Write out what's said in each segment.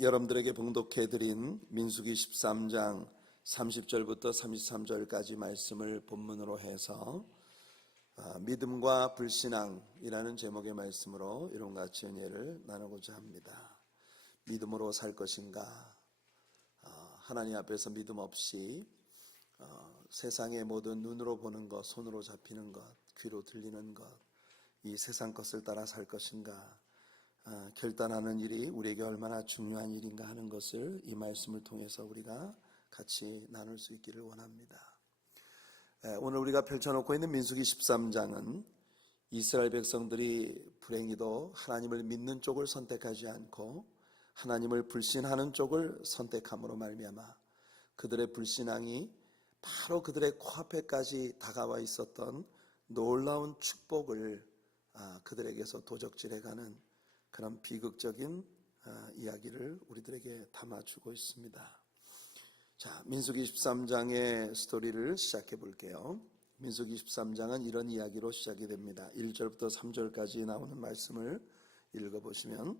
여러분들에게 봉독해드린 민수기 13장 30절부터 33절까지 말씀을 본문으로 해서 믿음과 불신앙이라는 제목의 말씀으로 이런과 같이 은혜를 나누고자 합니다. 믿음으로 살 것인가? 하나님 앞에서 믿음 없이 세상의 모든 눈으로 보는 것, 손으로 잡히는 것, 귀로 들리는 것, 이 세상 것을 따라 살 것인가? 결단하는 일이 우리에게 얼마나 중요한 일인가 하는 것을 이 말씀을 통해서 우리가 같이 나눌 수 있기를 원합니다. 오늘 우리가 펼쳐놓고 있는 민수기 13장은 이스라엘 백성들이 불행히도 하나님을 믿는 쪽을 선택하지 않고 하나님을 불신하는 쪽을 선택함으로 말미암아 그들의 불신앙이 바로 그들의 코앞에까지 다가와 있었던 놀라운 축복을 그들에게서 도적질해가는 그런 비극적인 이야기를 우리들에게 담아주고 있습니다. 자, 민수기 13장의 스토리를 시작해 볼게요. 민수기 13장은 이런 이야기로 시작이 됩니다. 1절부터 3절까지 나오는 말씀을 읽어보시면,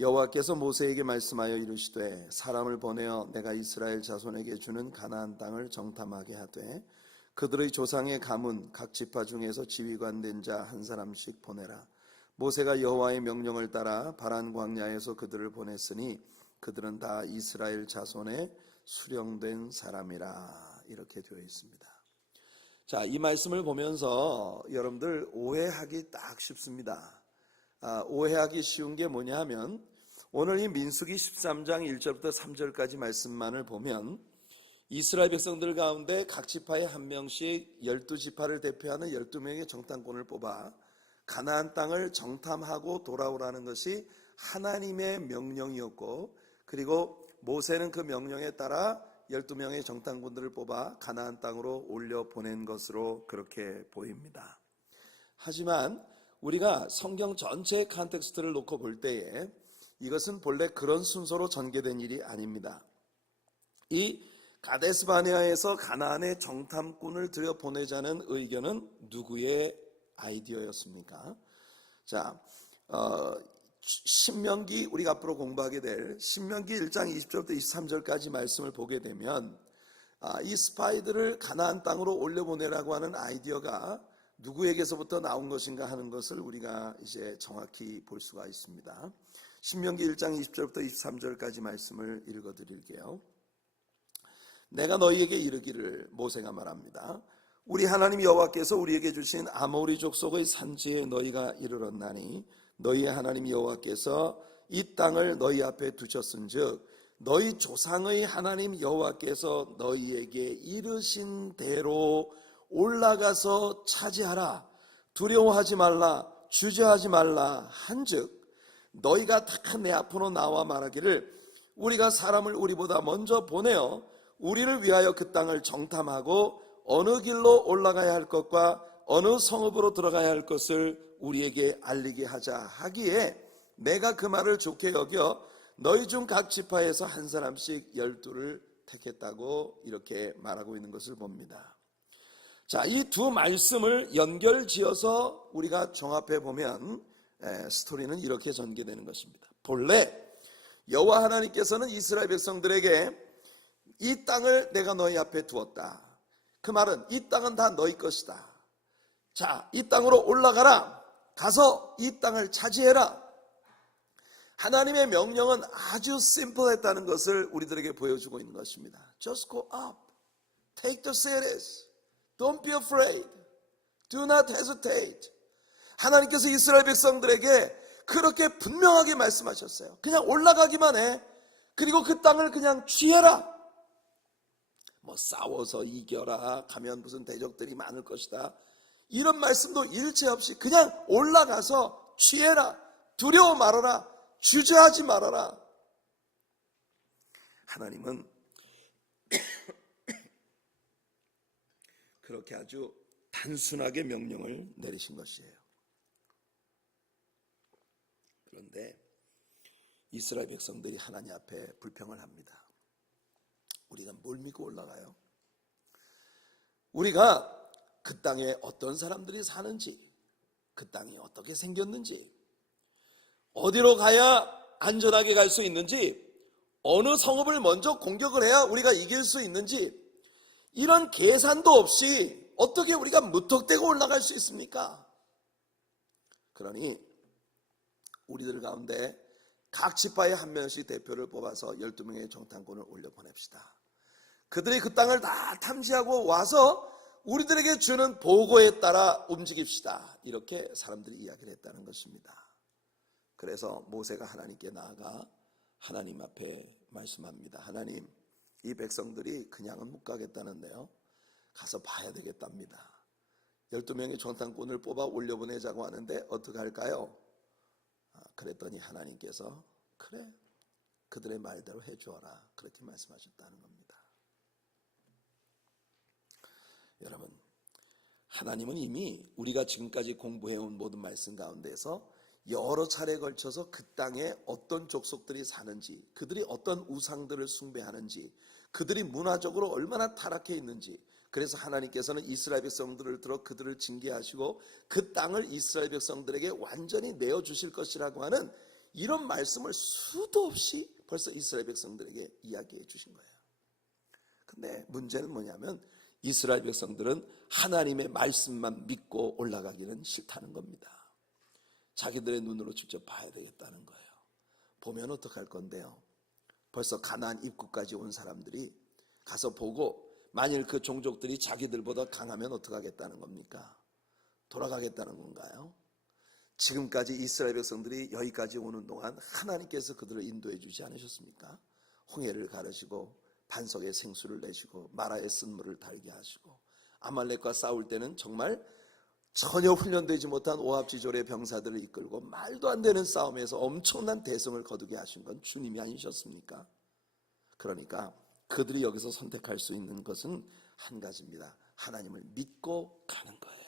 여호와께서 모세에게 말씀하여 이르시되 사람을 보내어 내가 이스라엘 자손에게 주는 가나안 땅을 정탐하게 하되 그들의 조상의 가문 각 지파 중에서 지휘관 된 자 한 사람씩 보내라. 모세가 여호와의 명령을 따라 바란 광야에서 그들을 보냈으니 그들은 다 이스라엘 자손의 수령된 사람이라. 이렇게 되어 있습니다. 자, 이 말씀을 보면서 여러분들 오해하기 딱 쉽습니다. 오해하기 쉬운 게 뭐냐 하면 오늘 이 민수기 13장 1절부터 3절까지 말씀만을 보면 이스라엘 백성들 가운데 각 지파에 한 명씩 12지파를 대표하는 12명의 정탐꾼을 뽑아 가나안 땅을 정탐하고 돌아오라는 것이 하나님의 명령이었고, 그리고 모세는 그 명령에 따라 12명의 정탐꾼들을 뽑아 가나안 땅으로 올려보낸 것으로 그렇게 보입니다. 하지만 우리가 성경 전체의 컨텍스트를 놓고 볼 때에 이것은 본래 그런 순서로 전개된 일이 아닙니다. 이 가데스 바네아에서 가나안의 정탐꾼을 들여보내자는 의견은 누구의 아이디어였습니까? 자, 신명기, 우리가 앞으로 공부하게 될 신명기 1장 20절부터 23절까지 말씀을 보게 되면 이 스파이들을 가나안 땅으로 올려보내라고 하는 아이디어가 누구에게서부터 나온 것인가 하는 것을 우리가 이제 정확히 볼 수가 있습니다. 신명기 1장 20절부터 23절까지 말씀을 읽어드릴게요. 내가 너희에게 이르기를, 모세가 말합니다. 우리 하나님 여호와께서 우리에게 주신 아모리 족속의 산지에 너희가 이르렀나니 너희의 하나님 여호와께서 이 땅을 너희 앞에 두셨은즉 너희 조상의 하나님 여호와께서 너희에게 이르신 대로 올라가서 차지하라. 두려워하지 말라. 주저하지 말라. 한즉 너희가 다 내 앞으로 나와 말하기를, 우리가 사람을 우리보다 먼저 보내어 우리를 위하여 그 땅을 정탐하고 어느 길로 올라가야 할 것과 어느 성읍으로 들어가야 할 것을 우리에게 알리게 하자 하기에 내가 그 말을 좋게 여겨 너희 중 각 지파에서 한 사람씩 12를 택했다고 이렇게 말하고 있는 것을 봅니다. 자, 이 두 말씀을 연결지어서 우리가 종합해 보면 스토리는 이렇게 전개되는 것입니다. 본래 여호와 하나님께서는 이스라엘 백성들에게 이 땅을 내가 너희 앞에 두었다. 그 말은 이 땅은 다 너희 것이다. 자, 이 땅으로 올라가라. 가서 이 땅을 차지해라. 하나님의 명령은 아주 심플했다는 것을 우리들에게 보여주고 있는 것입니다. Just go up. Take the cities. Don't be afraid. Do not hesitate. 하나님께서 이스라엘 백성들에게 그렇게 분명하게 말씀하셨어요. 그냥 올라가기만 해. 그리고 그 땅을 그냥 취해라. 뭐 싸워서 이겨라, 가면 무슨 대적들이 많을 것이다, 이런 말씀도 일체 없이 그냥 올라가서 취해라. 두려워 말아라. 주저하지 말아라. 하나님은 그렇게 아주 단순하게 명령을 내리신 것이에요. 그런데 이스라엘 백성들이 하나님 앞에 불평을 합니다. 우리가 뭘 믿고 올라가요? 우리가 그 땅에 어떤 사람들이 사는지, 그 땅이 어떻게 생겼는지, 어디로 가야 안전하게 갈 수 있는지, 어느 성읍을 먼저 공격을 해야 우리가 이길 수 있는지, 이런 계산도 없이 어떻게 우리가 무턱대고 올라갈 수 있습니까? 그러니 우리들 가운데 각 지파에 한 명씩 대표를 뽑아서 12명의 정탐꾼을 올려보냅시다. 그들이 그 땅을 다 탐지하고 와서 우리들에게 주는 보고에 따라 움직입시다. 이렇게 사람들이 이야기를 했다는 것입니다. 그래서 모세가 하나님께 나아가 하나님 앞에 말씀합니다. 하나님, 이 백성들이 그냥은 못 가겠다는데요, 가서 봐야 되겠답니다. 12명의 정탐꾼을 뽑아 올려보내자고 하는데 어떻게 할까요? 그랬더니 하나님께서 그래, 그들의 말대로 해주어라, 그렇게 말씀하셨다는 겁니다. 여러분, 하나님은 이미 우리가 지금까지 공부해온 모든 말씀 가운데서 여러 차례에 걸쳐서 그 땅에 어떤 족속들이 사는지, 그들이 어떤 우상들을 숭배하는지, 그들이 문화적으로 얼마나 타락해 있는지, 그래서 하나님께서는 이스라엘 백성들을 들어 그들을 징계하시고 그 땅을 이스라엘 백성들에게 완전히 내어주실 것이라고 하는 이런 말씀을 수도 없이 벌써 이스라엘 백성들에게 이야기해 주신 거예요. 근데 문제는 뭐냐면 이스라엘 백성들은 하나님의 말씀만 믿고 올라가기는 싫다는 겁니다. 자기들의 눈으로 직접 봐야 되겠다는 거예요. 보면 어떡할 건데요, 벌써 가나안 입구까지 온 사람들이 가서 보고 만일 그 종족들이 자기들보다 강하면 어떡하겠다는 겁니까? 돌아가겠다는 건가요? 지금까지 이스라엘 백성들이 여기까지 오는 동안 하나님께서 그들을 인도해 주지 않으셨습니까? 홍해를 가르시고 반석에 생수를 내시고 마라에 쓴물을 달게 하시고, 아말렉과 싸울 때는 정말 전혀 훈련되지 못한 오합지졸의 병사들을 이끌고 말도 안 되는 싸움에서 엄청난 대성을 거두게 하신 건 주님이 아니셨습니까? 그러니까 그들이 여기서 선택할 수 있는 것은 한 가지입니다. 하나님을 믿고 가는 거예요.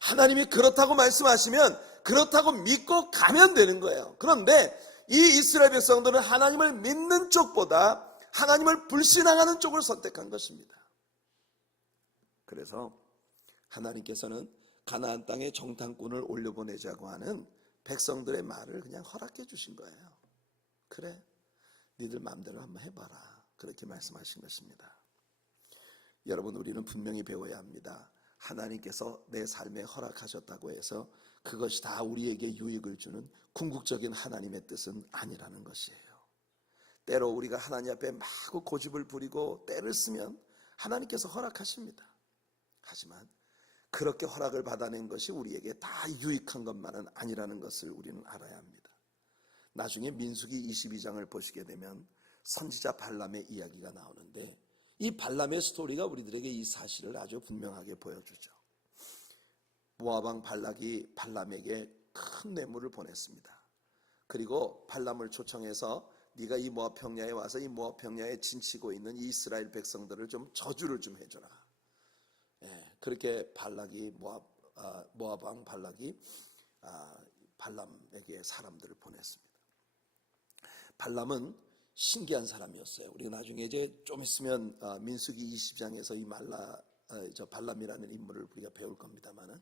하나님이 그렇다고 말씀하시면 그렇다고 믿고 가면 되는 거예요. 그런데 이 이스라엘 백성들은 하나님을 믿는 쪽보다 하나님을 불신앙하는 쪽을 선택한 것입니다. 그래서 하나님께서는 가나안 땅에 정탐꾼을 올려보내자고 하는 백성들의 말을 그냥 허락해 주신 거예요. 그래, 니들 마음대로 한번 해봐라, 그렇게 말씀하신 것입니다. 여러분, 우리는 분명히 배워야 합니다. 하나님께서 내 삶에 허락하셨다고 해서 그것이 다 우리에게 유익을 주는 궁극적인 하나님의 뜻은 아니라는 것이에요. 때로 우리가 하나님 앞에 마구 고집을 부리고 때를 쓰면 하나님께서 허락하십니다. 하지만 그렇게 허락을 받아낸 것이 우리에게 다 유익한 것만은 아니라는 것을 우리는 알아야 합니다. 나중에 민수기 22장을 보시게 되면 선지자 발람의 이야기가 나오는데, 이 발람의 스토리가 우리들에게 이 사실을 아주 분명하게 보여주죠. 모압왕 발락이 발람에게 큰 뇌물을 보냈습니다. 그리고 발람을 초청해서 네가 이 모압 평야에 와서 이 모압 평야에 진치고 있는 이스라엘 백성들을 좀 저주를 좀 해줘라. 그렇게 발락이 모압 왕 발락이 발람에게 사람들을 보냈습니다. 발람은 신기한 사람이었어요. 우리가 나중에 이제 좀 있으면 민수기 20장에서 이 발람이라는 인물을 우리가 배울 겁니다만은,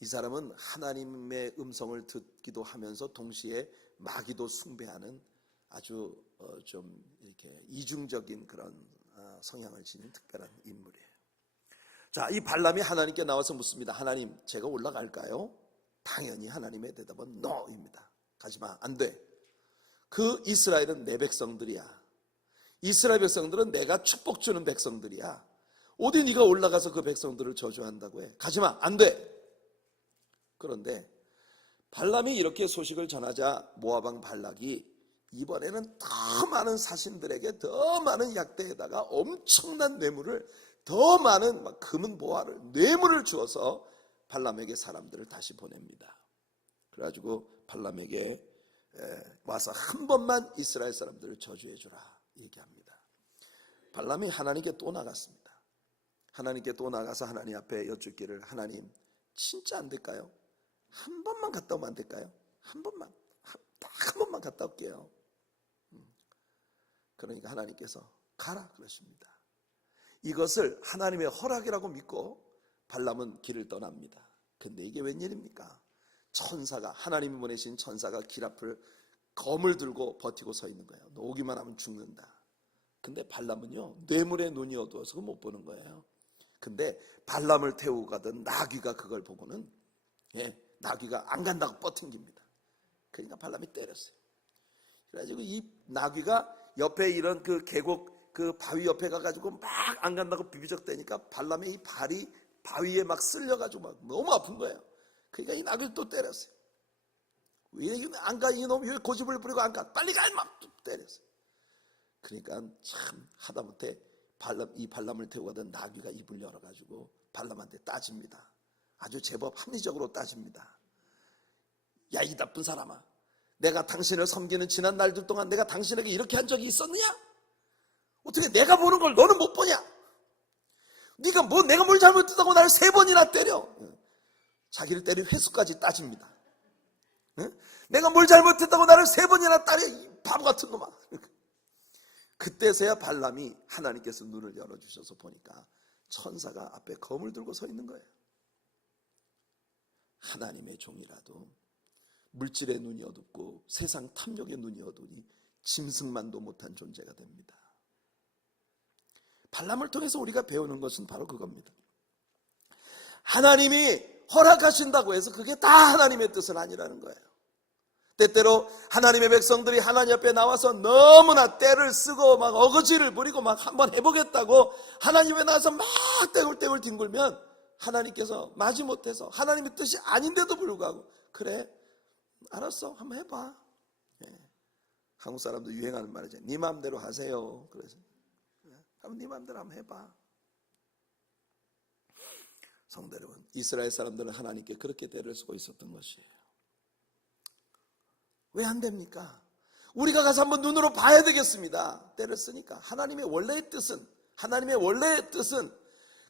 이 사람은 하나님의 음성을 듣기도 하면서 동시에 마귀도 숭배하는 아주 좀 이렇게 이중적인 그런 성향을 지닌 특별한 인물이에요. 자, 이 발람이 하나님께 나와서 묻습니다. 하나님, 제가 올라갈까요? 당연히 하나님의 대답은 no입니다. 가지마, 안 돼. 그 이스라엘은 내 백성들이야. 이스라엘 백성들은 내가 축복 주는 백성들이야. 어디 네가 올라가서 그 백성들을 저주한다고 해? 가지마, 안 돼. 그런데 발람이 이렇게 소식을 전하자 모압 왕 발락이 이번에는 더 많은 사신들에게 더 많은 약대에다가 엄청난 뇌물을, 더 많은 금은 보화를, 뇌물을 주어서 발람에게 사람들을 다시 보냅니다. 그래가지고 발람에게 와서 한 번만 이스라엘 사람들을 저주해 주라 얘기합니다. 발람이 하나님께 또 나갔습니다. 하나님께 또 나가서 하나님 앞에 여쭙기를, 하나님, 진짜 안 될까요? 한 번만 갔다 오면 안 될까요? 한 번만, 딱 한 번만 갔다 올게요. 그러니까 하나님께서 가라 그러십니다. 이것을 하나님의 허락이라고 믿고 발람은 길을 떠납니다. 근데 이게 웬일입니까? 천사가, 하나님이 보내신 천사가 길 앞을 검을 들고 버티고 서 있는 거예요. 오기만 하면 죽는다. 근데 발람은요, 뇌물의 눈이 어두워서 못 보는 거예요. 근데 발람을 태우고 가던 나귀가 그걸 보고는 나귀가 안 간다고 뻗팅깁니다. 그러니까 발람이 때렸어요. 그래가지고 이 나귀가 옆에 이런 그 계곡 그 바위 옆에 가가지고 막 안 간다고 비비적대니까 발람의 이 발이 바위에 막 쓸려가지고 막 너무 아픈 거예요. 그러니까 이 나귀를 또 때렸어요. 왜 안 가? 이놈이 왜 고집을 부리고 안 가? 빨리 가! 막 때렸어요. 그러니까 참 하다못해 이 발람을 태우고 가던 나귀가 입을 열어가지고 발람한테 따집니다. 아주 제법 합리적으로 따집니다. 야, 이 나쁜 사람아, 내가 당신을 섬기는 지난 날들 동안 내가 당신에게 이렇게 한 적이 있었느냐? 어떻게 내가 보는 걸 너는 못 보냐? 네가 내가 뭘 잘못했다고 나를 3번이나 때려? 자기를 때린 횟수까지 따집니다. 내가 뭘 잘못했다고 나를 3번이나 따려? 이 바보 같은 놈아. 그때서야 발람이 하나님께서 눈을 열어주셔서 보니까 천사가 앞에 검을 들고 서 있는 거예요. 하나님의 종이라도 물질의 눈이 어둡고 세상 탐욕의 눈이 어두우니 짐승만도 못한 존재가 됩니다. 발람을 통해서 우리가 배우는 것은 바로 그겁니다. 하나님이 허락하신다고 해서 그게 다 하나님의 뜻은 아니라는 거예요. 때때로 하나님의 백성들이 하나님 앞에 나와서 너무나 떼를 쓰고 막 어거지를 부리고 막 한번 해보겠다고 하나님 앞에 나와서 막 떼굴떼굴 뒹굴면 하나님께서 마지못해서 하나님의 뜻이 아닌데도 불구하고 그래 알았어 한번 해봐. 한국 사람도 유행하는 말이죠. 네 마음대로 하세요. 그래서 그럼 네 마음대로 한번 해봐. 성도 여러분, 이스라엘 사람들은 하나님께 그렇게 떼를 쓰고 있었던 것이에요. 왜 안 됩니까? 우리가 가서 한번 눈으로 봐야 되겠습니다. 떼를 쓰니까 하나님의 원래의 뜻은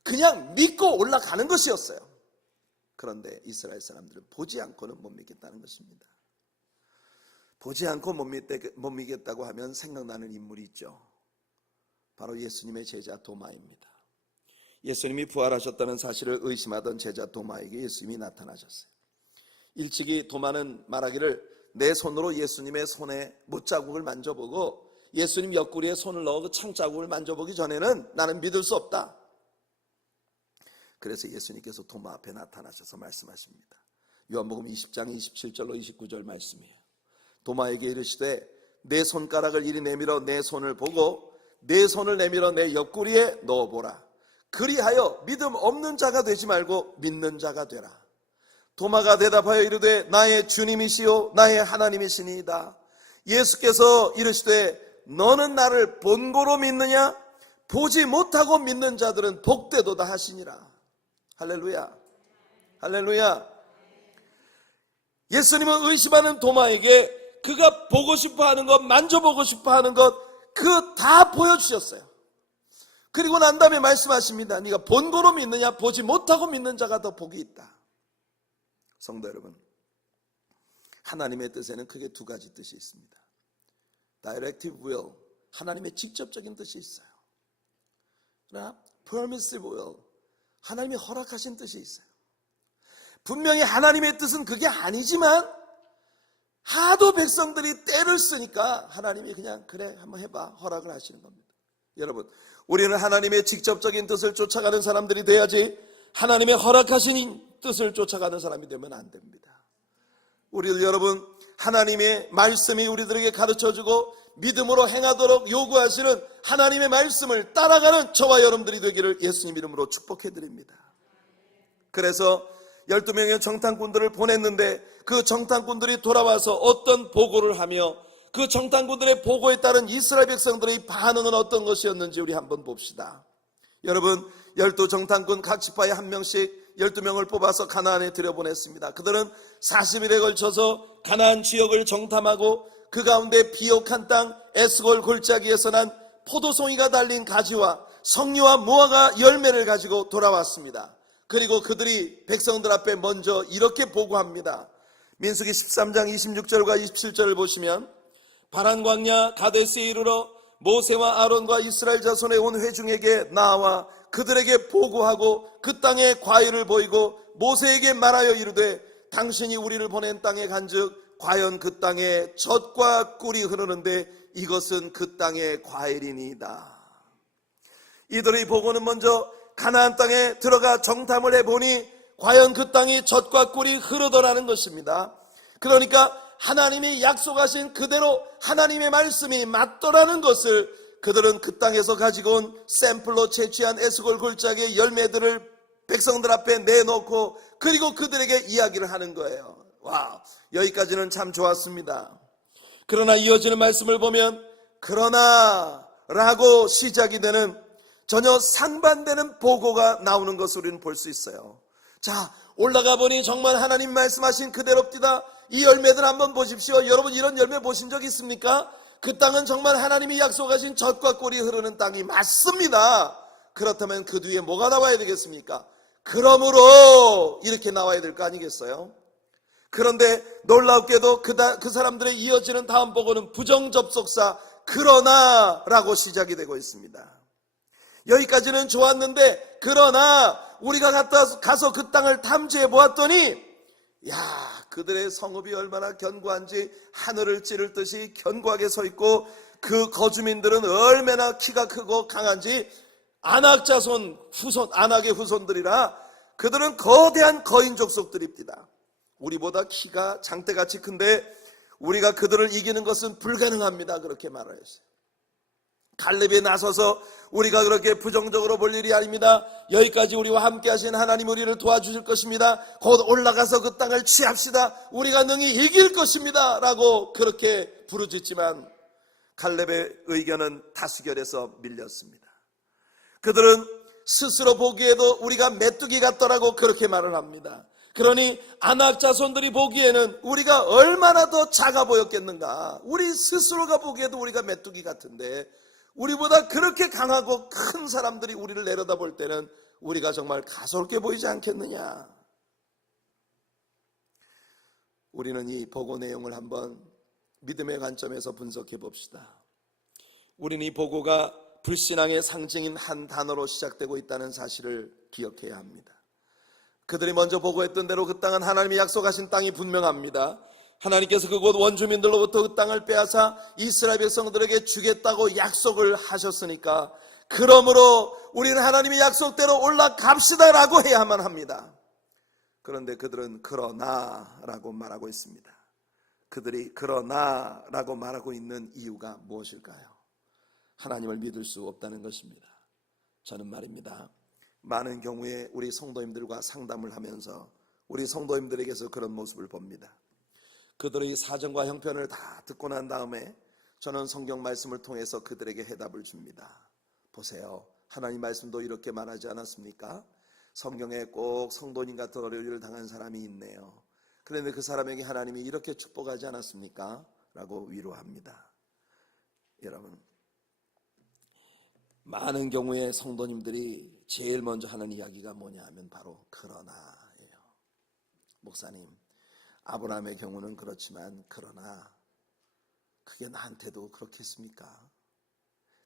그냥 믿고 올라가는 것이었어요. 그런데 이스라엘 사람들은 보지 않고는 못 믿겠다는 것입니다. 보지 않고 못 믿겠다고 하면 생각나는 인물이 있죠. 바로 예수님의 제자 도마입니다. 예수님이 부활하셨다는 사실을 의심하던 제자 도마에게 예수님이 나타나셨어요. 일찍이 도마는 말하기를 내 손으로 예수님의 손에 못자국을 만져보고 예수님 옆구리에 손을 넣어 그 창자국을 만져보기 전에는 나는 믿을 수 없다. 그래서 예수님께서 도마 앞에 나타나셔서 말씀하십니다. 요한복음 20장 27절로 29절 말씀이에요. 도마에게 이르시되 내 손가락을 이리 내밀어 내 손을 보고 내 손을 내밀어 내 옆구리에 넣어보라. 그리하여 믿음 없는 자가 되지 말고 믿는 자가 되라. 도마가 대답하여 이르되 나의 주님이시요 나의 하나님이시니이다. 예수께서 이르시되 너는 나를 본고로 믿느냐? 보지 못하고 믿는 자들은 복되도다 하시니라. 할렐루야, 할렐루야. 예수님은 의심하는 도마에게 그가 보고 싶어하는 것, 만져보고 싶어하는 것, 그 다 보여주셨어요. 그리고 난 다음에 말씀하십니다. 네가 본고로 믿느냐? 보지 못하고 믿는 자가 더 복이 있다. 성도 여러분, 하나님의 뜻에는 크게 2가지 뜻이 있습니다. Directive will, 하나님의 직접적인 뜻이 있어요. 그러나 Permissive will, 하나님이 허락하신 뜻이 있어요. 분명히 하나님의 뜻은 그게 아니지만 하도 백성들이 때를 쓰니까 하나님이 그냥 그래 한번 해봐 허락을 하시는 겁니다. 여러분, 우리는 하나님의 직접적인 뜻을 쫓아가는 사람들이 돼야지 하나님의 허락하신 뜻을 쫓아가는 사람이 되면 안 됩니다. 우리들 여러분, 하나님의 말씀이 우리들에게 가르쳐주고 믿음으로 행하도록 요구하시는 하나님의 말씀을 따라가는 저와 여러분들이 되기를 예수님 이름으로 축복해드립니다. 그래서 12명의 정탐꾼들을 보냈는데 그 정탐꾼들이 돌아와서 어떤 보고를 하며 그 정탐꾼들의 보고에 따른 이스라엘 백성들의 반응은 어떤 것이었는지 우리 한번 봅시다. 여러분, 12정탐꾼 각 지파에 한 명씩 12명을 뽑아서 가나안에 들여보냈습니다. 그들은 40일에 걸쳐서 가나안 지역을 정탐하고 그 가운데 비옥한 땅 에스골 골짜기에서 난 포도송이가 달린 가지와 석류와 무화과 열매를 가지고 돌아왔습니다. 그리고 그들이 백성들 앞에 먼저 이렇게 보고합니다. 민수기 13장 26절과 27절을 보시면 바란 광야 가데스에 이르러 모세와 아론과 이스라엘 자손의 온 회중에게 나와 그들에게 보고하고 그 땅에 과일을 보이고 모세에게 말하여 이르되 당신이 우리를 보낸 땅에 간즉 과연 그 땅에 젖과 꿀이 흐르는데 이것은 그 땅의 과일이니이다. 이들의 보고는 먼저 가나안 땅에 들어가 정탐을 해보니 과연 그 땅이 젖과 꿀이 흐르더라는 것입니다. 그러니까 하나님이 약속하신 그대로 하나님의 말씀이 맞더라는 것을 그들은 그 땅에서 가지고 온 샘플로 채취한 에스골 골짜기의 열매들을 백성들 앞에 내놓고 그리고 그들에게 이야기를 하는 거예요. 와, 여기까지는 참 좋았습니다. 그러나 이어지는 말씀을 보면 그러나 라고 시작이 되는 전혀 상반되는 보고가 나오는 것을 우리는 볼 수 있어요. 자, 올라가 보니 정말 하나님 말씀하신 그대로입니다. 이 열매들 한번 보십시오. 여러분 이런 열매 보신 적 있습니까? 그 땅은 정말 하나님이 약속하신 젖과 꿀이 흐르는 땅이 맞습니다. 그렇다면 그 뒤에 뭐가 나와야 되겠습니까? 그러므로 이렇게 나와야 될 거 아니겠어요? 그런데 놀랍게도 그 사람들의 이어지는 다음 보고는 부정접속사 그러나 라고 시작이 되고 있습니다. 여기까지는 좋았는데 그러나 우리가 가서 그 땅을 탐지해 보았더니 야, 그들의 성읍이 얼마나 견고한지 하늘을 찌를 듯이 견고하게 서 있고 그 거주민들은 얼마나 키가 크고 강한지 아낙 자손 후손, 아낙의 후손들이라 그들은 거대한 거인 족속들입니다. 우리보다 키가 장대같이 큰데 우리가 그들을 이기는 것은 불가능합니다. 그렇게 말하였어요. 갈렙에 나서서 우리가 그렇게 부정적으로 볼 일이 아닙니다. 여기까지 우리와 함께 하신 하나님 우리를 도와주실 것입니다. 곧 올라가서 그 땅을 취합시다. 우리가 능히 이길 것입니다. 라고 그렇게 부르짖지만 갈렙의 의견은 다수결에서 밀렸습니다. 그들은 스스로 보기에도 우리가 메뚜기 같더라고 그렇게 말을 합니다. 그러니 아낙 자손들이 보기에는 우리가 얼마나 더 작아 보였겠는가. 우리 스스로가 보기에도 우리가 메뚜기 같은데 우리보다 그렇게 강하고 큰 사람들이 우리를 내려다볼 때는 우리가 정말 가소롭게 보이지 않겠느냐. 우리는 이 보고 내용을 한번 믿음의 관점에서 분석해 봅시다. 우리는 이 보고가 불신앙의 상징인 한 단어로 시작되고 있다는 사실을 기억해야 합니다. 그들이 먼저 보고했던 대로 그 땅은 하나님이 약속하신 땅이 분명합니다. 하나님께서 그곳 원주민들로부터 그 땅을 빼앗아 이스라엘 백성들에게 주겠다고 약속을 하셨으니까 그러므로 우리는 하나님의 약속대로 올라갑시다 라고 해야만 합니다. 그런데 그들은 그러나 라고 말하고 있습니다. 그들이 그러나 라고 말하고 있는 이유가 무엇일까요? 하나님을 믿을 수 없다는 것입니다. 저는 말입니다, 많은 경우에 우리 성도님들과 상담을 하면서 우리 성도님들에게서 그런 모습을 봅니다. 그들의 사정과 형편을 다 듣고 난 다음에 저는 성경 말씀을 통해서 그들에게 해답을 줍니다. 보세요, 하나님 말씀도 이렇게 말하지 않았습니까? 성경에 꼭 성도님 같은 어려운 일을 당한 사람이 있네요. 그런데 그 사람에게 하나님이 이렇게 축복하지 않았습니까? 라고 위로합니다. 여러분, 많은 경우에 성도님들이 제일 먼저 하는 이야기가 뭐냐 하면 바로 그러나예요. 목사님, 아브라함의 경우는 그렇지만 그러나 그게 나한테도 그렇겠습니까?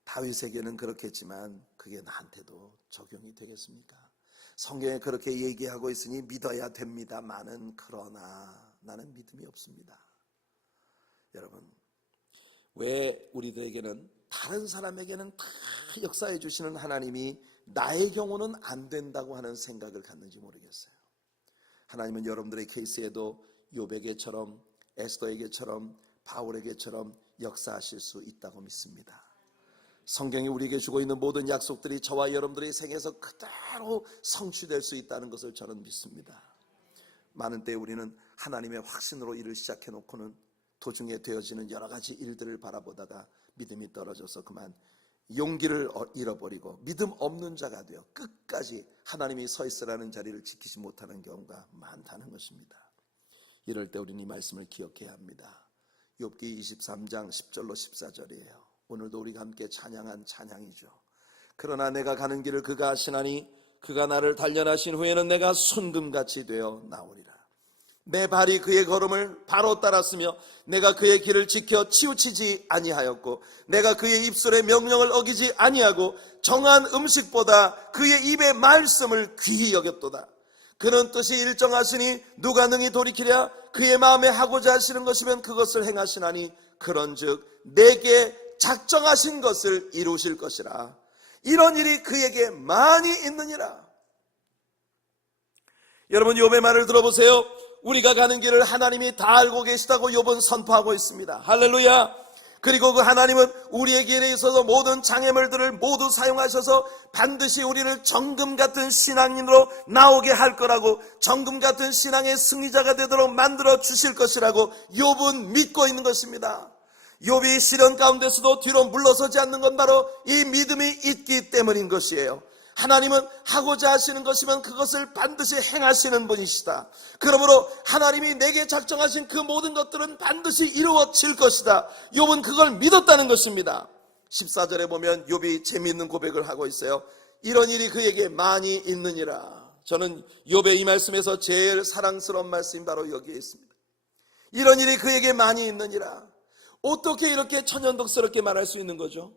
다윗에게는 그렇겠지만 그게 나한테도 적용이 되겠습니까? 성경에 그렇게 얘기하고 있으니 믿어야 됩니다만은 그러나 나는 믿음이 없습니다. 여러분, 왜 우리들에게는 다른 사람에게는 다 역사해 주시는 하나님이 나의 경우는 안 된다고 하는 생각을 갖는지 모르겠어요. 하나님은 여러분들의 케이스에도 욥에게처럼 에스더에게처럼 바울에게처럼 역사하실 수 있다고 믿습니다. 성경이 우리에게 주고 있는 모든 약속들이 저와 여러분들의 생에서 그대로 성취될 수 있다는 것을 저는 믿습니다. 많은 때 우리는 하나님의 확신으로 일을 시작해 놓고는 도중에 되어지는 여러 가지 일들을 바라보다가 믿음이 떨어져서 그만 용기를 잃어버리고 믿음 없는 자가 되어 끝까지 하나님이 서 있으라는 자리를 지키지 못하는 경우가 많다는 것입니다. 이럴 때 우리는 이 말씀을 기억해야 합니다. 욥기 23장 10절로 14절이에요. 오늘도 우리가 함께 찬양한 찬양이죠. 그러나 내가 가는 길을 그가 아시나니 그가 나를 단련하신 후에는 내가 순금같이 되어 나오리라. 내 발이 그의 걸음을 바로 따랐으며 내가 그의 길을 지켜 치우치지 아니하였고 내가 그의 입술의 명령을 어기지 아니하고 정한 음식보다 그의 입의 말씀을 귀히 여겼도다. 그는 뜻이 일정하시니 누가 능히 돌이키랴. 그의 마음에 하고자 하시는 것이면 그것을 행하시나니 그런즉 내게 작정하신 것을 이루실 것이라. 이런 일이 그에게 많이 있느니라. 여러분, 욥의 말을 들어보세요. 우리가 가는 길을 하나님이 다 알고 계시다고 욥은 선포하고 있습니다. 할렐루야. 그리고 그 하나님은 우리의 길에 있어서 모든 장애물들을 모두 사용하셔서 반드시 우리를 정금 같은 신앙인으로 나오게 할 거라고, 정금 같은 신앙의 승리자가 되도록 만들어 주실 것이라고 욥은 믿고 있는 것입니다. 욥이 시련 가운데서도 뒤로 물러서지 않는 건 바로 이 믿음이 있기 때문인 것이에요. 하나님은 하고자 하시는 것이면 그것을 반드시 행하시는 분이시다. 그러므로 하나님이 내게 작정하신 그 모든 것들은 반드시 이루어질 것이다. 욥은 그걸 믿었다는 것입니다. 14절에 보면 욥이 재미있는 고백을 하고 있어요. 이런 일이 그에게 많이 있느니라. 저는 욥의 이 말씀에서 제일 사랑스러운 말씀이 바로 여기에 있습니다. 이런 일이 그에게 많이 있느니라. 어떻게 이렇게 천연덕스럽게 말할 수 있는 거죠?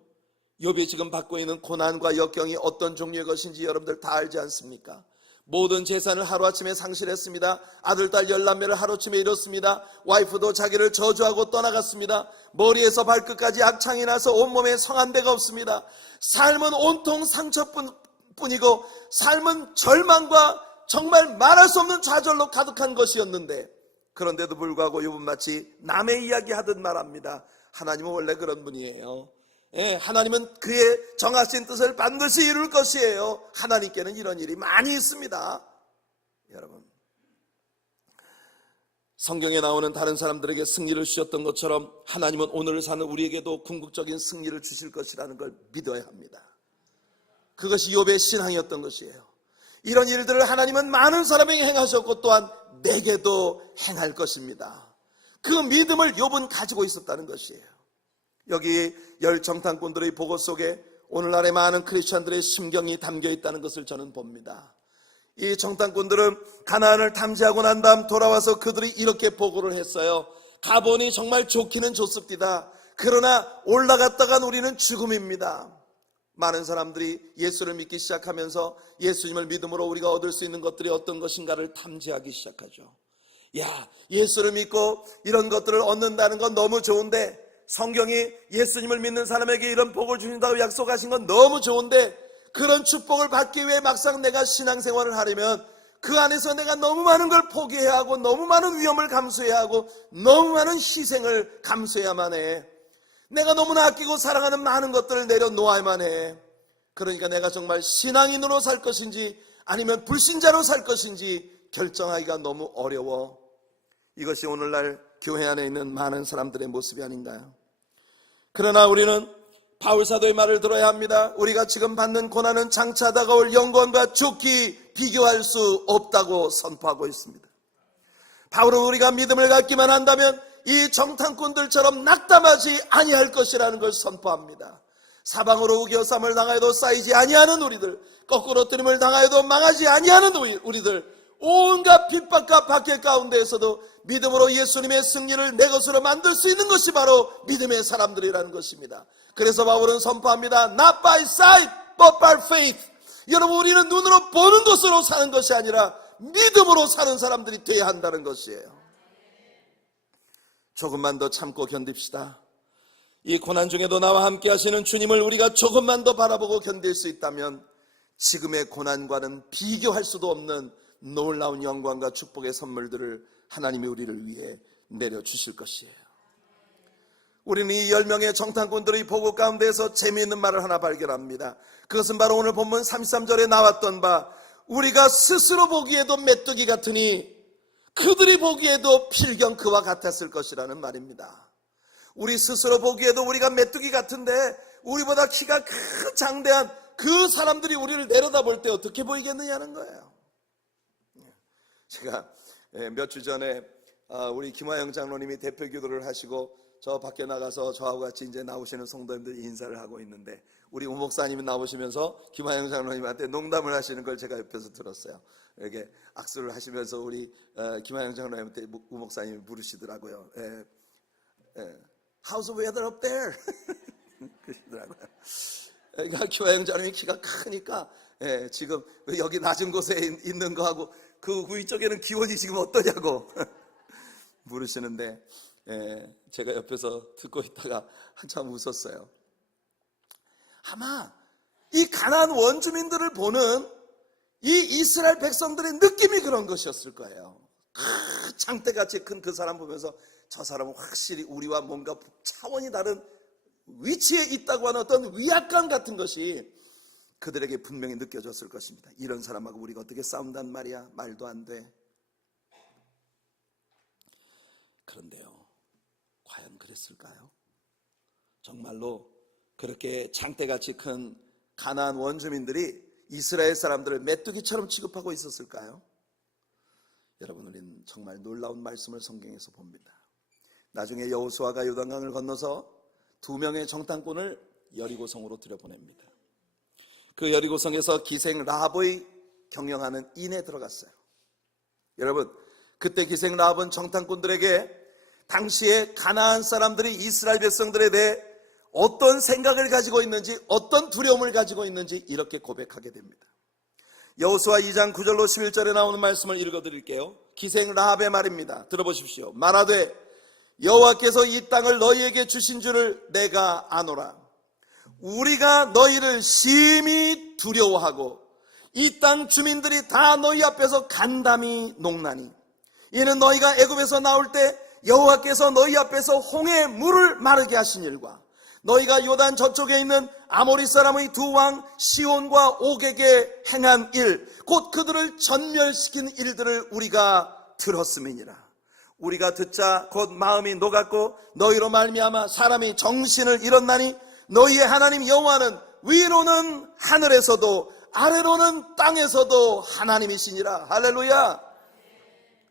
욥이 지금 받고 있는 고난과 역경이 어떤 종류의 것인지 여러분들 다 알지 않습니까? 모든 재산을 하루아침에 상실했습니다. 아들, 딸 11명을 하루아침에 잃었습니다. 와이프도 자기를 저주하고 떠나갔습니다. 머리에서 발끝까지 악창이 나서 온몸에 성한 데가 없습니다. 삶은 온통 상처뿐이고 삶은 절망과 정말 말할 수 없는 좌절로 가득한 것이었는데, 그런데도 불구하고 욥은 마치 남의 이야기 하듯 말합니다. 하나님은 원래 그런 분이에요. 하나님은 그의 정하신 뜻을 반드시 이룰 것이에요. 하나님께는 이런 일이 많이 있습니다. 여러분, 성경에 나오는 다른 사람들에게 승리를 주셨던 것처럼 하나님은 오늘을 사는 우리에게도 궁극적인 승리를 주실 것이라는 걸 믿어야 합니다. 그것이 욥의 신앙이었던 것이에요. 이런 일들을 하나님은 많은 사람에게 행하셨고 또한 내게도 행할 것입니다. 그 믿음을 욥은 가지고 있었다는 것이에요. 여기 열 정탐꾼들의 보고 속에 오늘날의 많은 크리스천들의 심경이 담겨 있다는 것을 저는 봅니다. 이 정탐꾼들은 가나안을 탐지하고 난 다음 돌아와서 그들이 이렇게 보고를 했어요. 가보니 정말 좋기는 좋습니다. 그러나 올라갔다간 우리는 죽음입니다. 많은 사람들이 예수를 믿기 시작하면서 예수님을 믿음으로 우리가 얻을 수 있는 것들이 어떤 것인가를 탐지하기 시작하죠. 야, 예수를 믿고 이런 것들을 얻는다는 건 너무 좋은데, 성경이 예수님을 믿는 사람에게 이런 복을 주신다고 약속하신 건 너무 좋은데, 그런 축복을 받기 위해 막상 내가 신앙생활을 하려면 그 안에서 내가 너무 많은 걸 포기해야 하고 너무 많은 위험을 감수해야 하고 너무 많은 희생을 감수해야만 해. 내가 너무나 아끼고 사랑하는 많은 것들을 내려놓아야만 해. 그러니까 내가 정말 신앙인으로 살 것인지 아니면 불신자로 살 것인지 결정하기가 너무 어려워. 이것이 오늘날 교회 안에 있는 많은 사람들의 모습이 아닌가요? 그러나 우리는 바울 사도의 말을 들어야 합니다. 우리가 지금 받는 고난은 장차 다가올 영광과 좋기 비교할 수 없다고 선포하고 있습니다. 바울은 우리가 믿음을 갖기만 한다면 이 정탐꾼들처럼 낙담하지 아니할 것이라는 걸 선포합니다. 사방으로 우겨쌈을 당하여도 쌓이지 아니하는 우리들, 거꾸로 뜨림을 당하여도 망하지 아니하는 우리들, 온갖 핍박과 박해 가운데에서도 믿음으로 예수님의 승리를 내 것으로 만들 수 있는 것이 바로 믿음의 사람들이라는 것입니다. 그래서 바울은 선포합니다. Not by sight, but by faith. 여러분, 우리는 눈으로 보는 것으로 사는 것이 아니라 믿음으로 사는 사람들이 되어야 한다는 것이에요. 조금만 더 참고 견딥시다. 이 고난 중에도 나와 함께 하시는 주님을 우리가 조금만 더 바라보고 견딜 수 있다면 지금의 고난과는 비교할 수도 없는 놀라운 영광과 축복의 선물들을 하나님이 우리를 위해 내려주실 것이에요. 우리는 이 10명의 정탐꾼들의 보고 가운데에서 재미있는 말을 하나 발견합니다. 그것은 바로 오늘 본문 33절에 나왔던 바, 우리가 스스로 보기에도 메뚜기 같으니 그들이 보기에도 필경 그와 같았을 것이라는 말입니다. 우리 스스로 보기에도 우리가 메뚜기 같은데 우리보다 키가 큰 장대한 그 사람들이 우리를 내려다볼 때 어떻게 보이겠느냐는 거예요. 제가 몇 주 전에 우리 김화영 장로님이 대표 기도를 하시고 저 밖에 나가서 저하고 같이 이제 나오시는 성도님들 인사를 하고 있는데 우리 우 목사님이 나오시면서 김화영 장로님한테 농담을 하시는 걸 제가 옆에서 들었어요. 이렇게 악수를 하시면서 우리 김화영 장로님한테 우 목사님이 물으시더라고요. How's the weather up there? 그러시더라고요. 그러니까 김화영 장로님이 키가 크니까 지금 여기 낮은 곳에 있는 거하고 그 위쪽에는 기원이 지금 어떠냐고 물으시는데, 제가 옆에서 듣고 있다가 한참 웃었어요. 아마 이 가나안 원주민들을 보는 이 이스라엘 백성들의 느낌이 그런 것이었을 거예요. 창대같이 큰 그 사람 보면서 저 사람은 확실히 우리와 뭔가 차원이 다른 위치에 있다고 하는 어떤 위압감 같은 것이 그들에게 분명히 느껴졌을 것입니다. 이런 사람하고 우리가 어떻게 싸운단 말이야? 말도 안 돼. 그런데요, 과연 그랬을까요? 정말로 그렇게 창대같이 큰 가나안 원주민들이 이스라엘 사람들을 메뚜기처럼 취급하고 있었을까요? 여러분, 우리는 정말 놀라운 말씀을 성경에서 봅니다. 나중에 여호수아가 요단강을 건너서 2명의 정탐꾼을 여리고성으로 들여보냅니다. 그 여리고성에서 기생 라합의 경영하는 인에 들어갔어요. 여러분, 그때 기생 라합은 정탐꾼들에게 당시에 가나안 사람들이 이스라엘 백성들에 대해 어떤 생각을 가지고 있는지, 어떤 두려움을 가지고 있는지 이렇게 고백하게 됩니다. 여호수아 2장 9절로 11절에 나오는 말씀을 읽어드릴게요. 기생 라합의 말입니다. 들어보십시오. 말하되 여호와께서 이 땅을 너희에게 주신 줄을 내가 아노라. 우리가 너희를 심히 두려워하고 이 땅 주민들이 다 너희 앞에서 간담이 녹나니 이는 너희가 애굽에서 나올 때 여호와께서 너희 앞에서 홍해 물을 마르게 하신 일과 너희가 요단 저쪽에 있는 아모리 사람의 두 왕 시온과 옥에게 행한 일, 곧 그들을 전멸시킨 일들을 우리가 들었음이니라. 우리가 듣자 곧 마음이 녹았고 너희로 말미암아 사람이 정신을 잃었나니 너희의 하나님 여호와는 위로는 하늘에서도 아래로는 땅에서도 하나님이시니라. 할렐루야.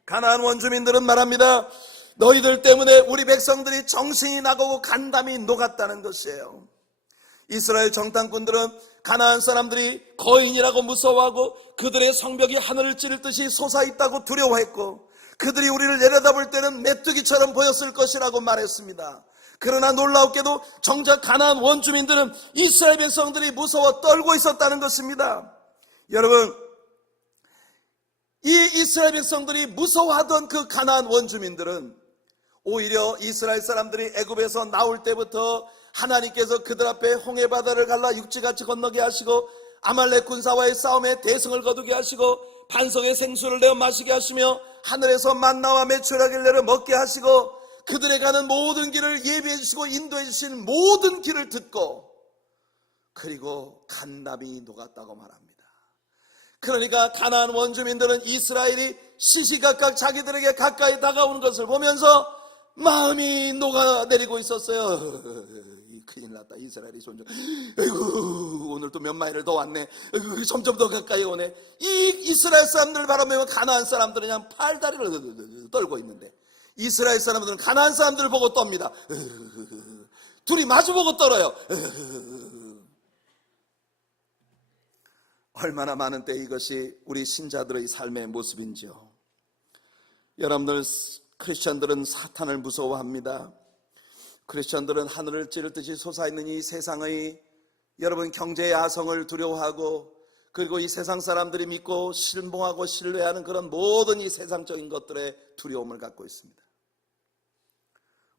가나안 원주민들은 말합니다. 너희들 때문에 우리 백성들이 정신이 나가고 간담이 녹았다는 것이에요. 이스라엘 정탐꾼들은 가나안 사람들이 거인이라고 무서워하고 그들의 성벽이 하늘을 찌를 듯이 솟아있다고 두려워했고 그들이 우리를 내려다볼 때는 메뚜기처럼 보였을 것이라고 말했습니다. 그러나 놀라웠게도 정작 가나안 원주민들은 이스라엘 백성들이 무서워 떨고 있었다는 것입니다. 여러분, 이 이스라엘 백성들이 무서워하던 그 가나안 원주민들은 오히려 이스라엘 사람들이 애굽에서 나올 때부터 하나님께서 그들 앞에 홍해 바다를 갈라 육지같이 건너게 하시고 아말렉 군사와의 싸움에 대승을 거두게 하시고 반석의 생수를 내어 마시게 하시며 하늘에서 만나와 메추라기를 내려 먹게 하시고 그들의 가는 모든 길을 예비해 주시고 인도해 주신 모든 길을 듣고 그리고 간담이 녹았다고 말합니다. 그러니까 가나안 원주민들은 이스라엘이 시시각각 자기들에게 가까이 다가오는 것을 보면서 마음이 녹아내리고 있었어요. 큰일 났다. 이스라엘이 점점, 아이고, 오늘 또 몇 마일을 더 왔네. 아이고, 점점 더 가까이 오네. 이 이스라엘 사람들을 바라보면 가나안 사람들은 그냥 팔다리를 떨고 있는데 이스라엘 사람들은 가나안 사람들을 보고 떱니다. 둘이 마주보고 떨어요. 얼마나 많은 때 이것이 우리 신자들의 삶의 모습인지요. 여러분들 크리스천들은 사탄을 무서워합니다. 크리스천들은 하늘을 찌를 듯이 솟아있는 이 세상의 여러분 경제의 야성을 두려워하고 그리고 이 세상 사람들이 믿고 신봉하고 신뢰하는 그런 모든 이 세상적인 것들에 두려움을 갖고 있습니다.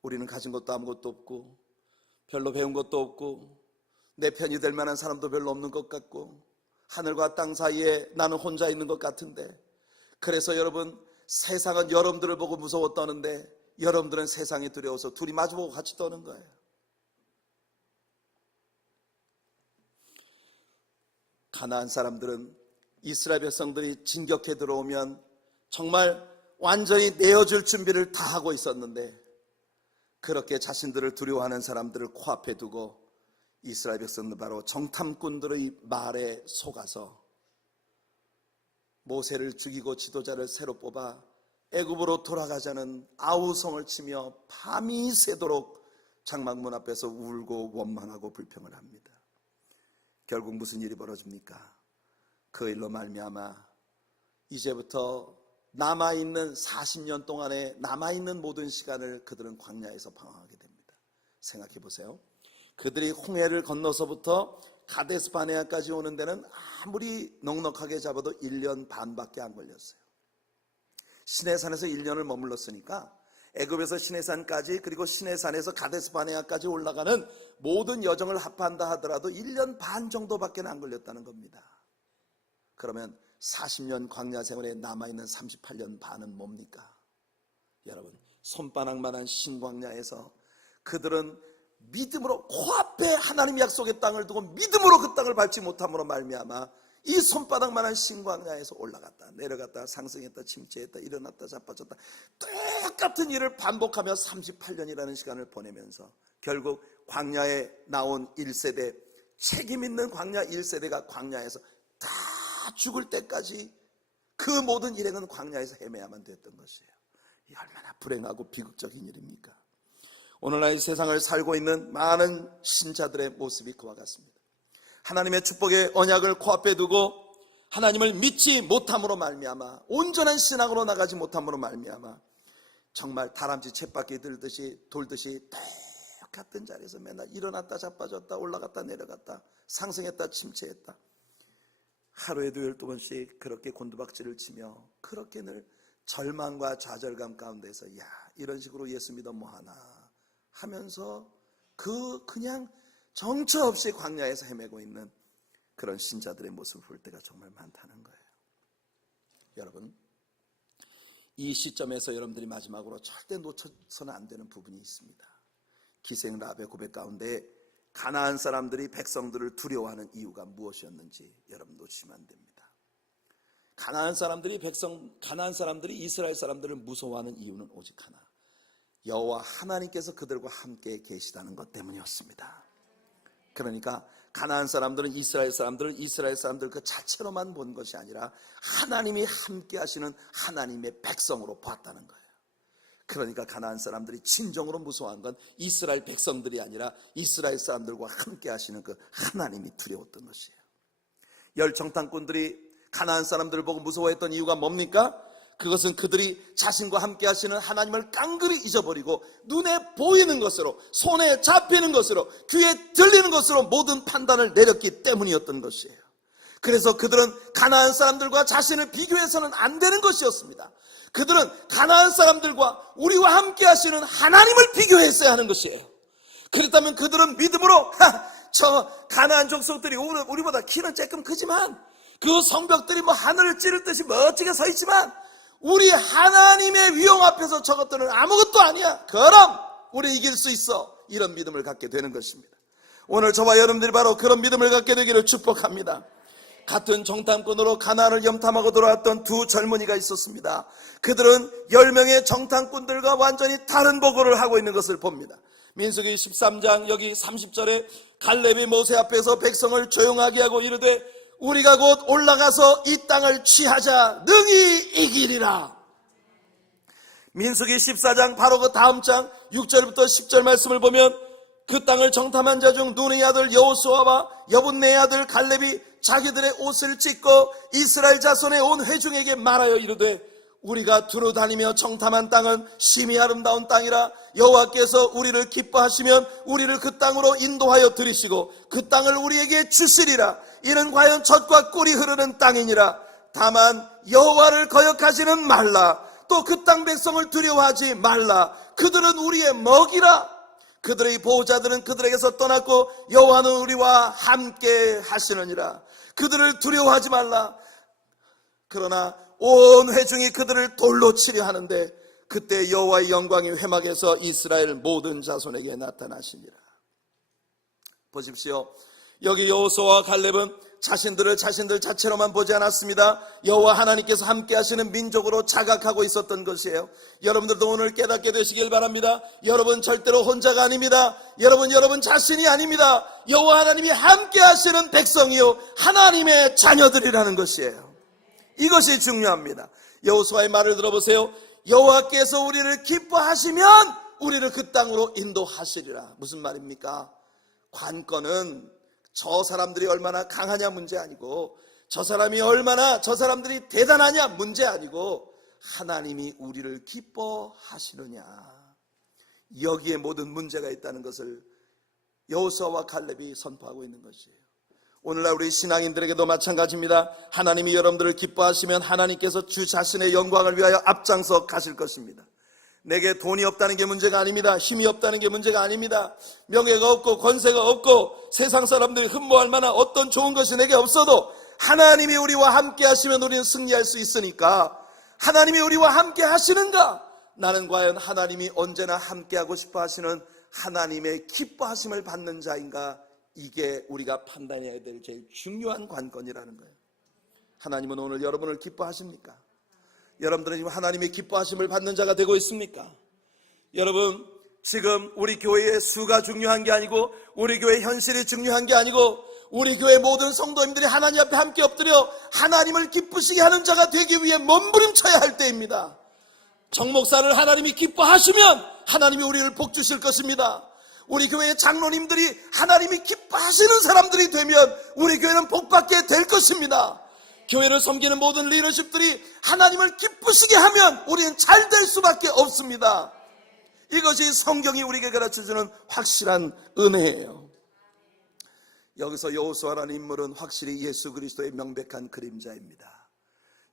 우리는 가진 것도 아무것도 없고 별로 배운 것도 없고 내 편이 될 만한 사람도 별로 없는 것 같고 하늘과 땅 사이에 나는 혼자 있는 것 같은데 그래서 여러분 세상은 여러분들을 보고 무서워 떠는데 여러분들은 세상이 두려워서 둘이 마주보고 같이 떠는 거예요. 가나안 사람들은 이스라엘 백성들이 진격해 들어오면 정말 완전히 내어줄 준비를 다 하고 있었는데 그렇게 자신들을 두려워하는 사람들을 코앞에 두고 이스라엘 백성들 바로 정탐꾼들의 말에 속아서 모세를 죽이고 지도자를 새로 뽑아 애굽으로 돌아가자는 아우성을 치며 밤이 새도록 장막문 앞에서 울고 원망하고 불평을 합니다. 결국 무슨 일이 벌어집니까? 그 일로 말미암아 이제부터 남아있는 40년 동안에 남아있는 모든 시간을 그들은 광야에서 방황하게 됩니다. 생각해 보세요. 그들이 홍해를 건너서부터 가데스 바네아까지 오는 데는 아무리 넉넉하게 잡아도 1년 반밖에 안 걸렸어요. 시내산에서 1년을 머물렀으니까 애굽에서 시내산까지, 그리고 시내산에서 가데스 바네아까지 올라가는 모든 여정을 합한다 하더라도 1년 반 정도밖에 안 걸렸다는 겁니다. 그러면 40년 광야 생활에 남아있는 38년 반은 뭡니까? 여러분, 손바닥만한 신광야에서 그들은 믿음으로, 코앞에 하나님 약속의 땅을 두고 믿음으로 그 땅을 밟지 못함으로 말미암아 이 손바닥만한 신광야에서 올라갔다 내려갔다 상승했다 침체했다 일어났다 자빠졌다 똑같은 일을 반복하며 38년이라는 시간을 보내면서 결국 광야에 나온 1세대, 책임 있는 광야 1세대가 광야에서 다 죽을 때까지 그 모든 일행은 광야에서 헤매야만 됐던 것이에요. 이 얼마나 불행하고 비극적인 일입니까? 오늘날 이 세상을 살고 있는 많은 신자들의 모습이 그와 같습니다. 하나님의 축복의 언약을 코앞에 두고 하나님을 믿지 못함으로 말미암아, 온전한 신앙으로 나가지 못함으로 말미암아 정말 다람쥐 쳇바퀴 돌듯이 똑같은 자리에서 맨날 일어났다 자빠졌다 올라갔다 내려갔다 상승했다 침체했다 하루에도 12번씩 그렇게 곤두박질을 치며 그렇게 늘 절망과 좌절감 가운데서 야, 이런 식으로 예수 믿어 뭐하나 하면서 그냥 정처 없이 광야에서 헤매고 있는 그런 신자들의 모습을 볼 때가 정말 많다는 거예요. 여러분, 이 시점에서 여러분들이 마지막으로 절대 놓쳐서는 안 되는 부분이 있습니다. 기생 라합의 고백 가운데 가나안 사람들이 백성들을 두려워하는 이유가 무엇이었는지 여러분 놓치면 안 됩니다. 가나안 사람들이 이스라엘 사람들을 무서워하는 이유는 오직 하나, 여호와 하나님께서 그들과 함께 계시다는 것 때문이었습니다. 그러니까 가나안 사람들은 이스라엘 사람들 그 자체로만 본 것이 아니라 하나님이 함께 하시는 하나님의 백성으로 봤다는 거예요. 그러니까 가나안 사람들이 진정으로 무서워한 건 이스라엘 백성들이 아니라 이스라엘 사람들과 함께 하시는 그 하나님이 두려웠던 것이에요. 열 정탐꾼들이 가나안 사람들을 보고 무서워했던 이유가 뭡니까? 그것은 그들이 자신과 함께 하시는 하나님을 깡그리 잊어버리고 눈에 보이는 것으로, 손에 잡히는 것으로, 귀에 들리는 것으로 모든 판단을 내렸기 때문이었던 것이에요. 그래서 그들은 가나안 사람들과 자신을 비교해서는 안 되는 것이었습니다. 그들은 가나안 사람들과 우리와 함께 하시는 하나님을 비교했어야 하는 것이에요. 그렇다면 그들은 믿음으로 저 가나안 족속들이 우리보다 키는 조금 크지만 그 성벽들이 뭐 하늘을 찌를 듯이 멋지게 서 있지만 우리 하나님의 위엄 앞에서 저것들은 아무것도 아니야. 그럼 우리 이길 수 있어. 이런 믿음을 갖게 되는 것입니다. 오늘 저와 여러분들이 바로 그런 믿음을 갖게 되기를 축복합니다. 같은 정탐꾼으로 가나안을 염탐하고 돌아왔던 두 젊은이가 있었습니다. 그들은 10명의 정탐꾼들과 완전히 다른 보고를 하고 있는 것을 봅니다. 민수기 13장 여기 30절에 갈렙이 모세 앞에서 백성을 조용하게 하고 이르되 우리가 곧 올라가서 이 땅을 취하자 능히 이기리라. 민수기 14장 바로 그 다음 장 6절부터 10절 말씀을 보면 그 땅을 정탐한 자 중 눈의 아들 여호수아와 여분네의 아들 갈렙이 자기들의 옷을 찢고 이스라엘 자손의 온 회중에게 말하여 이르되 우리가 두루 다니며 정탐한 땅은 심히 아름다운 땅이라 여호와께서 우리를 기뻐하시면 우리를 그 땅으로 인도하여 들이시고 그 땅을 우리에게 주시리라. 이는 과연 젖과 꿀이 흐르는 땅이니라. 다만 여호와를 거역하지는 말라. 또 그 땅 백성을 두려워하지 말라. 그들은 우리의 먹이라. 그들의 보호자들은 그들에게서 떠났고 여호와는 우리와 함께 하시느니라. 그들을 두려워하지 말라. 그러나 온 회중이 그들을 돌로 치려 하는데 그때 여호와의 영광이 회막에서 이스라엘 모든 자손에게 나타나시니라. 보십시오. 여기 여호수아와 갈렙은 자신들 자체로만 보지 않았습니다. 여호와 하나님께서 함께 하시는 민족으로 자각하고 있었던 것이에요. 여러분들도 오늘 깨닫게 되시길 바랍니다. 여러분 절대로 혼자가 아닙니다. 여러분 자신이 아닙니다. 여호와 하나님이 함께 하시는 백성이요 하나님의 자녀들이라는 것이에요. 이것이 중요합니다. 여호수아의 말을 들어보세요. 여호와께서 우리를 기뻐하시면 우리를 그 땅으로 인도하시리라. 무슨 말입니까? 관건은 저 사람들이 얼마나 강하냐 문제 아니고 저 사람들이 대단하냐 문제 아니고 하나님이 우리를 기뻐하시느냐, 여기에 모든 문제가 있다는 것을 여호수아와 갈렙이 선포하고 있는 것이에요. 오늘날 우리 신앙인들에게도 마찬가지입니다. 하나님이 여러분들을 기뻐하시면 하나님께서 주 자신의 영광을 위하여 앞장서 가실 것입니다. 내게 돈이 없다는 게 문제가 아닙니다. 힘이 없다는 게 문제가 아닙니다. 명예가 없고 권세가 없고 세상 사람들이 흠모할 만한 어떤 좋은 것이 내게 없어도 하나님이 우리와 함께 하시면 우리는 승리할 수 있으니까, 하나님이 우리와 함께 하시는가? 나는 과연 하나님이 언제나 함께하고 싶어 하시는 하나님의 기뻐하심을 받는 자인가? 이게 우리가 판단해야 될 제일 중요한 관건이라는 거예요. 하나님은 오늘 여러분을 기뻐하십니까? 여러분들은 지금 하나님의 기뻐하심을 받는 자가 되고 있습니까? 여러분, 지금 우리 교회의 수가 중요한 게 아니고, 우리 교회 현실이 중요한 게 아니고, 우리 교회 모든 성도님들이 하나님 앞에 함께 엎드려 하나님을 기쁘시게 하는 자가 되기 위해 몸부림쳐야 할 때입니다. 정목사를 하나님이 기뻐하시면 하나님이 우리를 복 주실 것입니다. 우리 교회의 장로님들이 하나님이 기뻐하시는 사람들이 되면 우리 교회는 복받게 될 것입니다. 교회를 섬기는 모든 리더십들이 하나님을 기쁘시게 하면 우리는 잘 될 수밖에 없습니다. 이것이 성경이 우리에게 가르쳐주는 확실한 은혜예요. 여기서 여호수아라는 인물은 확실히 예수 그리스도의 명백한 그림자입니다.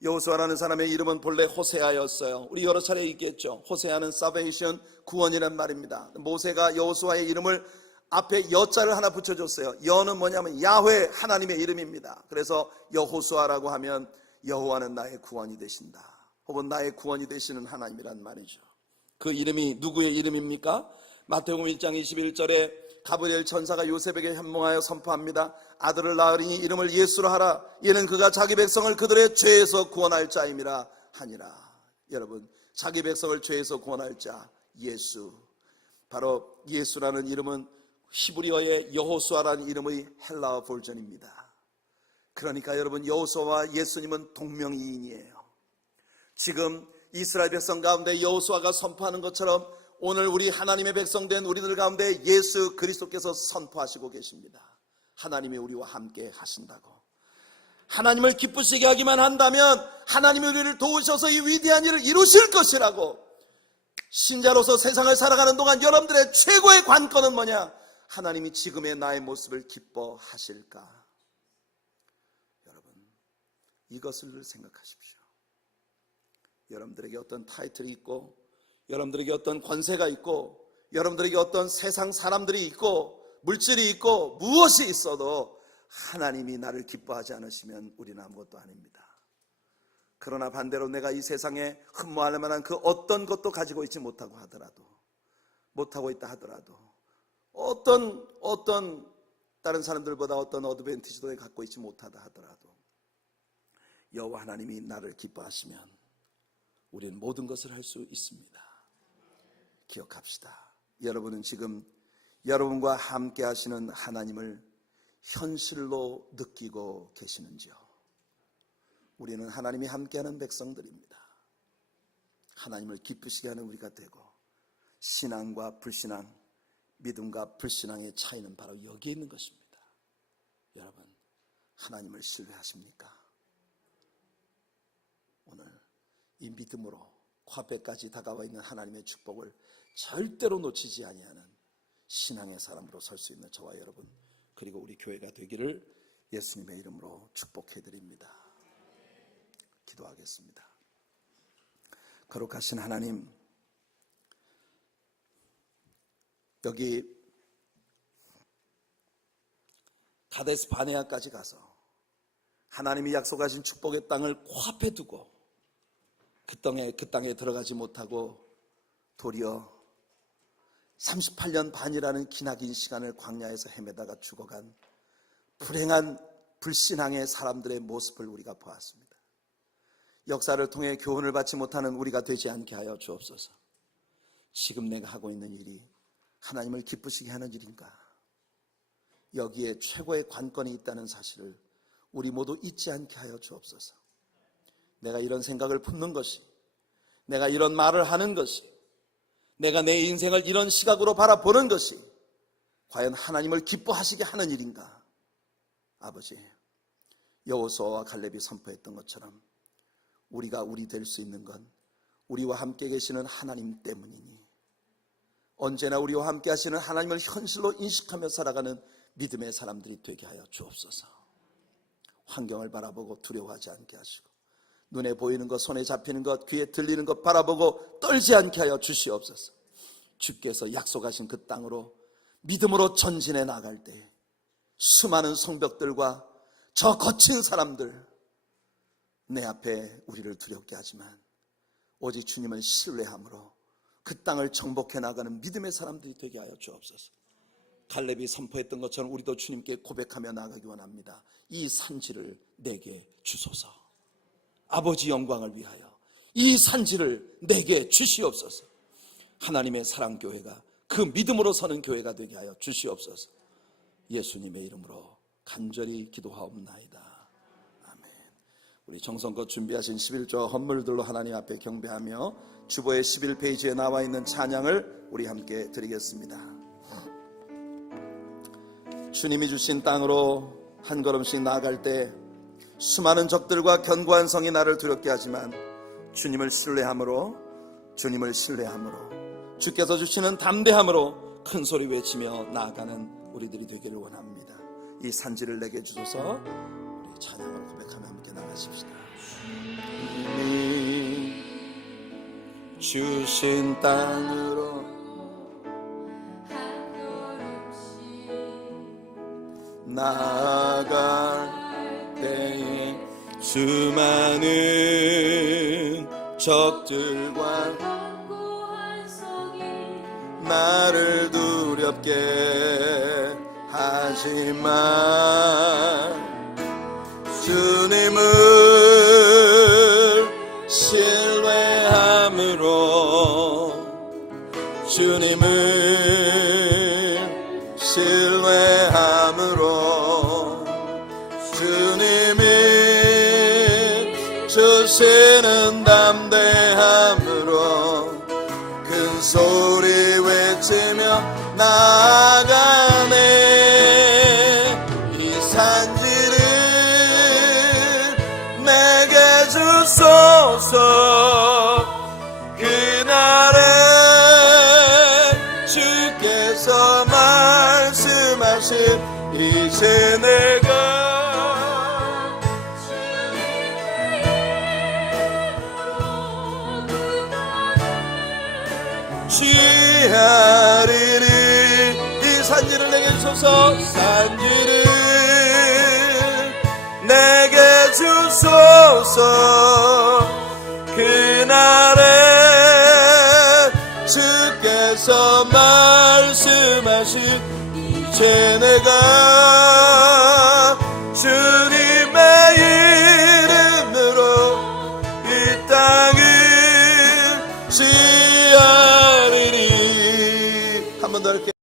여호수아라는 사람의 이름은 본래 호세아였어요. 우리 여러 차례 얘기했죠. 호세아는 salvation, 구원이란 말입니다. 모세가 여호수아의 이름을 앞에 여자를 하나 붙여줬어요. 여는 뭐냐면 야훼, 하나님의 이름입니다. 그래서 여호수아라고 하면 여호와는 나의 구원이 되신다, 혹은 나의 구원이 되시는 하나님이란 말이죠. 그 이름이 누구의 이름입니까? 마태복음 1장 21절에 가브리엘 천사가 요셉에게 현몽하여 선포합니다. 아들을 낳으리니 이름을 예수로 하라. 이는 그가 자기 백성을 그들의 죄에서 구원할 자임이라 하니라. 여러분, 자기 백성을 죄에서 구원할 자 예수, 바로 예수라는 이름은 히브리어의 여호수아라는 이름의 헬라어 버전입니다. 그러니까 여러분, 여호수아와 예수님은 동명이인이에요. 지금 이스라엘 백성 가운데 여호수아가 선포하는 것처럼 오늘 우리 하나님의 백성된 우리들 가운데 예수 그리스도께서 선포하시고 계십니다. 하나님이 우리와 함께 하신다고. 하나님을 기쁘시게 하기만 한다면 하나님이 우리를 도우셔서 이 위대한 일을 이루실 것이라고. 신자로서 세상을 살아가는 동안 여러분들의 최고의 관건은 뭐냐? 하나님이 지금의 나의 모습을 기뻐하실까? 여러분, 이것을 생각하십시오. 여러분들에게 어떤 타이틀이 있고, 여러분들에게 어떤 권세가 있고, 여러분들에게 어떤 세상 사람들이 있고, 물질이 있고, 무엇이 있어도 하나님이 나를 기뻐하지 않으시면 우리는 아무것도 아닙니다. 그러나 반대로 내가 이 세상에 흠모할 만한 그 어떤 것도 가지고 있지 못하고 있다 하더라도 어떤 다른 사람들보다 어떤 어드밴티지도 갖고 있지 못하다 하더라도 여호와 하나님이 나를 기뻐하시면 우리는 모든 것을 할 수 있습니다. 기억합시다. 여러분은 지금 여러분과 함께 하시는 하나님을 현실로 느끼고 계시는지요? 우리는 하나님이 함께하는 백성들입니다. 하나님을 기쁘시게 하는 우리가 되고, 신앙과 불신앙, 믿음과 불신앙의 차이는 바로 여기에 있는 것입니다. 여러분, 하나님을 신뢰하십니까? 오늘 이 믿음으로 콰배까지 다가와 있는 하나님의 축복을 절대로 놓치지 아니하는 신앙의 사람으로 설 수 있는 저와 여러분, 그리고 우리 교회가 되기를 예수님의 이름으로 축복해드립니다. 기도하겠습니다. 거룩하신 하나님, 여기 가데스 바네아까지 가서 하나님이 약속하신 축복의 땅을 코앞에 두고 그 땅에 들어가지 못하고 도리어 38년 반이라는 기나긴 시간을 광야에서 헤매다가 죽어간 불행한 불신앙의 사람들의 모습을 우리가 보았습니다. 역사를 통해 교훈을 받지 못하는 우리가 되지 않게 하여 주옵소서. 지금 내가 하고 있는 일이 하나님을 기쁘시게 하는 일인가? 여기에 최고의 관건이 있다는 사실을 우리 모두 잊지 않게 하여 주옵소서. 내가 이런 생각을 품는 것이, 내가 이런 말을 하는 것이, 내가 내 인생을 이런 시각으로 바라보는 것이 과연 하나님을 기뻐하시게 하는 일인가? 아버지, 여호수아와 갈렙이 선포했던 것처럼 우리가 우리 될 수 있는 건 우리와 함께 계시는 하나님 때문이니 언제나 우리와 함께 하시는 하나님을 현실로 인식하며 살아가는 믿음의 사람들이 되게 하여 주옵소서. 환경을 바라보고 두려워하지 않게 하시고 눈에 보이는 것, 손에 잡히는 것, 귀에 들리는 것 바라보고 떨지 않게 하여 주시옵소서. 주께서 약속하신 그 땅으로 믿음으로 전진해 나갈 때 수많은 성벽들과 저 거친 사람들 내 앞에 우리를 두렵게 하지만 오직 주님을 신뢰함으로 그 땅을 정복해 나가는 믿음의 사람들이 되게 하여 주옵소서. 갈렙이 선포했던 것처럼 우리도 주님께 고백하며 나가기 원합니다. 이 산지를 내게 주소서. 아버지 영광을 위하여 이 산지를 내게 주시옵소서. 하나님의 사랑교회가 그 믿음으로 서는 교회가 되게 하여 주시옵소서. 예수님의 이름으로 간절히 기도하옵나이다. 아멘. 우리 정성껏 준비하신 11조 헌물들로 하나님 앞에 경배하며 주보의 11페이지에 나와 있는 찬양을 우리 함께 드리겠습니다. 주님이 주신 땅으로 한 걸음씩 나아갈 때 수많은 적들과 견고한 성이 나를 두렵게 하지만 주님을 신뢰함으로 주께서 주시는 담대함으로 큰 소리 외치며 나아가는 우리들이 되기를 원합니다. 이 산지를 내게 주소서. 우리 찬양을 고백하며 함께 나가십시다. 주님이 주신 땅으로 나아갈 때에 수많은 적들과 나를 두렵게 하지만 주님을 신뢰함으로 주님이 주시는 담대함으로 큰 소리 외치며 나아가네. 이 산지를 내게 주소서. 그날에 주께서 말씀하신 이제 내가 취하리니. 이 산지를 내게 주소서. 산지를 내게 주소서. 그날에 주께서 말씀하신 이제 내가